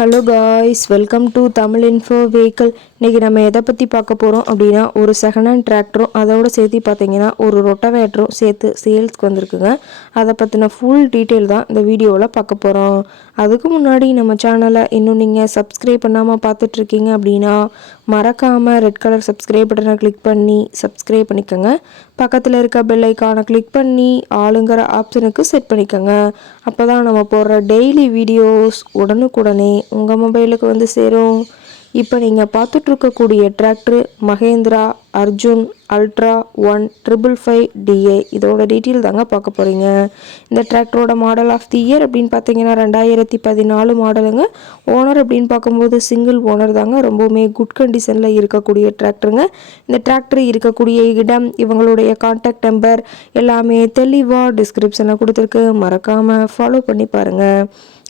Hello guys welcome to Tamil info vehicle இன்றைக்கி நம்ம எதை பற்றி பார்க்க போகிறோம் அப்படின்னா ஒரு செகண்ட் ஹேண்ட் டிராக்டரும் அதோட சேர்த்து பார்த்தீங்கன்னா ஒரு ரொட்டவேட்டரும் சேர்த்து சேல்ஸ்க்கு வந்திருக்குங்க. அதை பற்றின ஃபுல் டீட்டெயில் தான் இந்த வீடியோவில் பார்க்க போகிறோம் அதுக்கு முன்னாடி நம்ம சேனலை இன்னும் நீங்கள் சப்ஸ்கிரைப் பண்ணாமல் பார்த்துட்ருக்கீங்க அப்படின்னா மறக்காமல் ரெட் கலர் சப்ஸ்கிரைப் பட்டனை கிளிக் பண்ணி சப்ஸ்கிரைப் பண்ணிக்கோங்க. பக்கத்தில் இருக்க பெல் ஐக்கானை கிளிக் பண்ணி ஆளுங்கிற ஆப்ஷனுக்கு செட் பண்ணிக்கோங்க. அப்போ தான் நம்ம போடுற டெய்லி வீடியோஸ் உடனுக்குடனே உங்கள் மொபைலுக்கு வந்து சேரும். இப்போ நீங்கள் பார்த்துட்டு இருக்கக்கூடிய tractor Mahindra Arjun ultra one triple five DA இதோட டீட்டெயில் தாங்க பார்க்க போகிறீங்க இந்த டிராக்டரோட மாடல் ஆஃப் தி இயர் அப்படின்னு பார்த்தீங்கன்னா ரெண்டாயிரத்தி பதினாலு மாடலுங்க ஓனர் அப்படின்னு பார்க்கும்போது சிங்கிள் ஓனர் தாங்க. ரொம்பவுமே குட் கண்டிஷனில் இருக்கக்கூடிய டிராக்டருங்க இந்த டிராக்டர் இருக்கக்கூடிய இடம் இவங்களுடைய கான்டாக்ட் நம்பர் எல்லாமே தெளிவாக டிஸ்கிரிப்ஷனில் கொடுத்துருக்கு. மறக்காமல் ஃபாலோ பண்ணி பாருங்கள்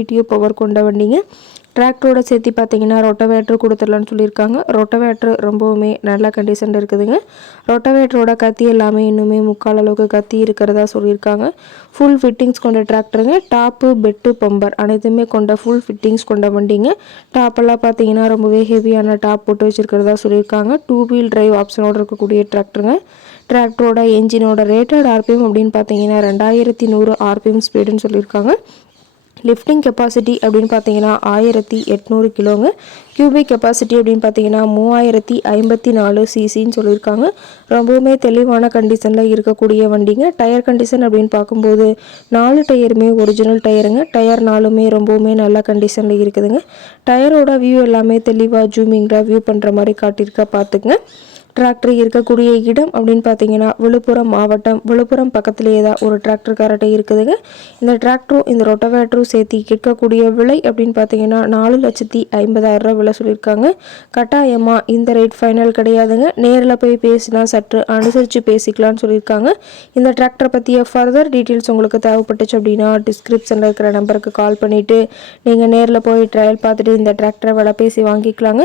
பிடிஓ பவர் கொண்ட வண்டிங்க. டிராக்டரோட சேர்த்து பார்த்தீங்கன்னா ரொட்டவேட்ரு கொடுத்துடலான்னு சொல்லியிருக்காங்க. ரொட்டவேட்ரு ரொம்பவுமே நல்ல கண்டிஷனில் இருக்குதுங்க. ரொட்டவேட்டரோட கத்தி எல்லாமே இன்னுமே முக்கால் அளவுக்கு கத்தி இருக்கிறதா சொல்லியிருக்காங்க. ஃபுல் ஃபிட்டிங்ஸ் கொண்ட டிராக்டருங்க டாப்பு பெட்டு பம்பர் அனைத்துமே கொண்ட ஃபுல் ஃபிட்டிங்ஸ் கொண்ட வண்டிங்க. டாப்பெல்லாம் பார்த்தீங்கன்னா ரொம்பவே ஹெவியான டாப் போட்டு வச்சுருக்கிறதா சொல்லியிருக்காங்க. டூ வீல் டிரைவ் ஆப்ஷனோட இருக்கக்கூடிய டிராக்டருங்க டிராக்டரோட என்ஜினோட ரேட்டட் ஆர்பிஎம் அப்படின்னு பார்த்தீங்கன்னா ரெண்டாயிரத்தி நூறு ஆர்பிஎம் ஸ்பீடுன்னு சொல்லியிருக்காங்க. லிஃப்டிங் கெப்பாசிட்டி அப்படின்னு பார்த்தீங்கன்னா ஆயிரத்தி எட்நூறு கிலோங்க. கியூபிக் கெப்பாசிட்டி அப்படின்னு பார்த்தீங்கன்னா மூவாயிரத்தி ஐம்பத்தி நாலு சிசின்னு சொல்லியிருக்காங்க. ரொம்பவுமே தெளிவான கண்டிஷனில் இருக்கக்கூடிய வண்டிங்க. டயர் கண்டிஷன் அப்படின்னு பார்க்கும்போது நாலு டயருமே ஒரிஜினல் டயருங்க. டயர் நாலுமே ரொம்பவுமே நல்ல கண்டிஷனில் இருக்குதுங்க. டயரோட வியூ எல்லாமே தெளிவாக ஜூமிங்கில் வியூ பண்ணுற மாதிரி காட்டியிருக்கா பார்த்துக்குங்க. டிராக்டர் இருக்கக்கூடிய இடம் அப்படின்னு பார்த்தீங்கன்னா விழுப்புரம் மாவட்டம் விழுப்புரம் பக்கத்துலேயே தான் ஒரு டிராக்டர் இருக்குதுங்க. இந்த டிராக்டரும் இந்த ரொட்டவேட்டரும் சேர்த்து கேட்கக்கூடிய விலை அப்படின்னு பார்த்தீங்கன்னா நாலு லட்சத்தி ஐம்பதாயிரம் ரூபா விலை சொல்லியிருக்காங்க. கட்டாயமாக இந்த ரேட் ஃபைனல் கிடையாதுங்க. நேரில் போய் பேசினா சற்று அனுசரித்து பேசிக்கலாம்னு சொல்லியிருக்காங்க. இந்த டிராக்டரை பற்றிய ஃபர்தர் டீட்டெயில்ஸ் உங்களுக்கு தேவைப்பட்டுச்சு அப்படின்னா டிஸ்கிரிப்ஷனில் இருக்கிற நம்பருக்கு கால் பண்ணிவிட்டு நீங்கள் நேரில் போய் ட்ரையல் பார்த்துட்டு இந்த டிராக்டரை விலை பேசி வாங்கிக்கலாங்க.